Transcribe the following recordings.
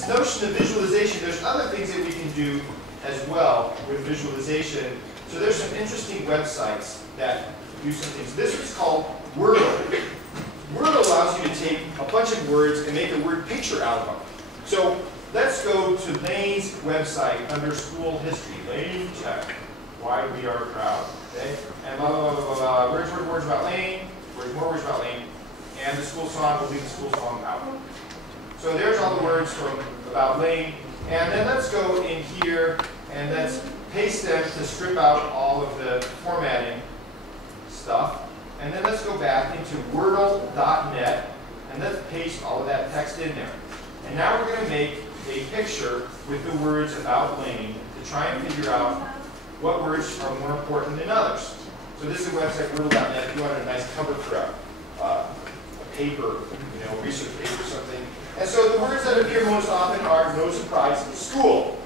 this notion of visualization, there's other things that we can do as well with visualization. So there's some interesting websites that do some things. This is called Wordle. Wordle allows you to take a bunch of words and make a word picture out of them. So let's go to Lane's website under school history. Lane Tech, why we are proud. Okay? And blah, blah, blah, blah, blah. Words about Lane, more words about Lane. And the school song will leave the school song out. So there's all the words from about Lane. And then let's go in here and let's paste them to strip out all of the formatting stuff. And then let's go back into Wordle.net and let's paste all of that text in there. And now we're going to make a picture with the words about Lane to try and figure out what words are more important than others. So this is a website, Wordle.net, if you want a nice cover for a paper, research paper or something. And so the words that appear most often are, no surprise, school.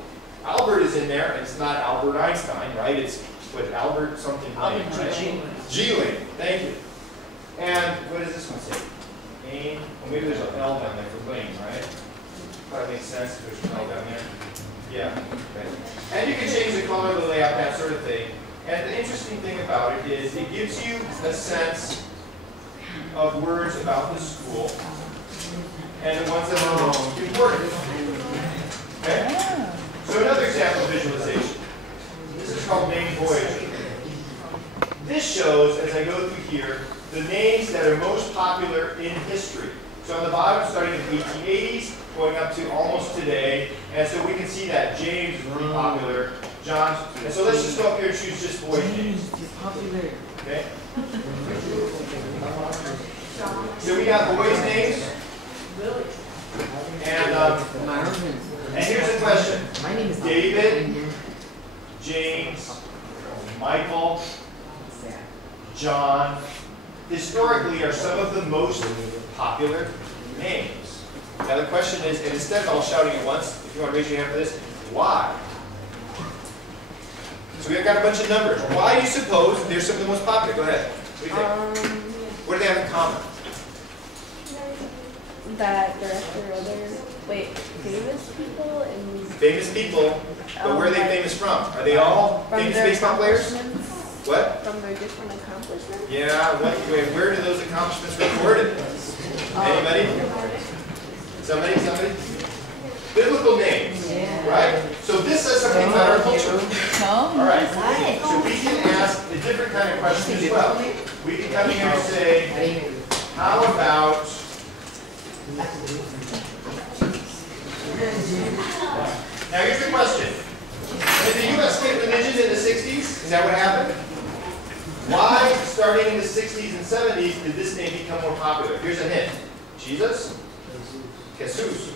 Albert is in there, and it's not Albert Einstein, right? It's what, Albert something Lane, right? G. Lane, thank you. And what does this one say? Lane, well, maybe there's an L down there for Lane, right? That makes sense if there's an L down there. Yeah, okay. And you can change the color, the layout, that sort of thing. And the interesting thing about it is it gives you a sense of words about the school and the ones that are most important. Okay? So another example of visualization. This is called Name Voyager. This shows, as I go through here, the names that are most popular in history. So on the bottom, starting in the 1880s, going up to almost today. And so we can see that James is really popular. John's. And so let's just go up here and choose just boys' names. Okay? So we got boys' names. And here's the question. David, James, Michael, John, historically are some of the most popular names. Now the question is, and instead of all shouting at once, if you want to raise your hand for this, why? So we've got a bunch of numbers. Why do you suppose they're some of the most popular? Go ahead. What do you think? What do they have in common? That they're after other, famous people and... Famous people, but where are they famous from? Are they all famous baseball players? What? From their different accomplishments? Yeah, where do those accomplishments recorded? Anybody? Somebody? Biblical names, right? So this says something about our culture. All right. So we can ask a different kind of question as well. We can come here and say, how about... Now here's the question. Did the U.S. skip religion in the 60s? Is that what happened? Why, starting in the 60s and 70s, did this name become more popular? Here's a hint. Jesus? Jesus.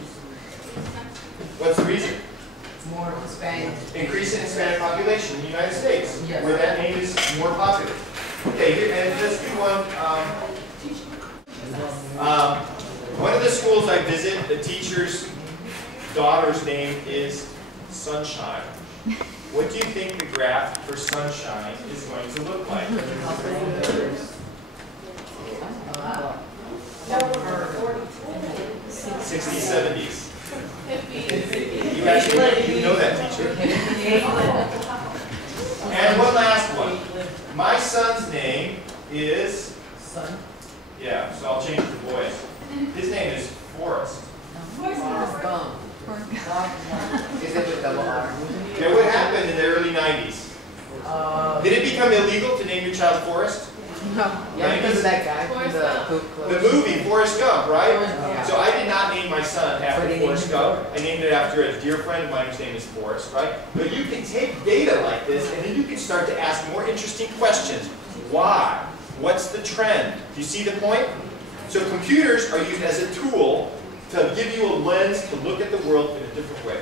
What's the reason? More Hispanic. Increase in Hispanic population in the United States, yes, where that name is more popular. Okay, here, and let's do one. One of the schools I visit, the teacher's daughter's name is Sunshine. What do you think the graph for Sunshine is going to look like? 60s, 70s. You actually know that, teacher. And one last one. My son's name is... Son? Yeah, so I'll change it to boys. His name is Forrest. Is it with double R? Yeah, what happened in the early 90s? Did it become illegal to name your child Forrest? No. Yeah, because of that guy. The movie, Forrest Gump, right? Yeah. So I did not name my son after Forrest Gump. I named it after a dear friend of mine whose name is Forrest, right? But you can take data like this and then you can start to ask more interesting questions. Why? What's the trend? Do you see the point? So computers are used as a tool to give you a lens to look at the world in a different way.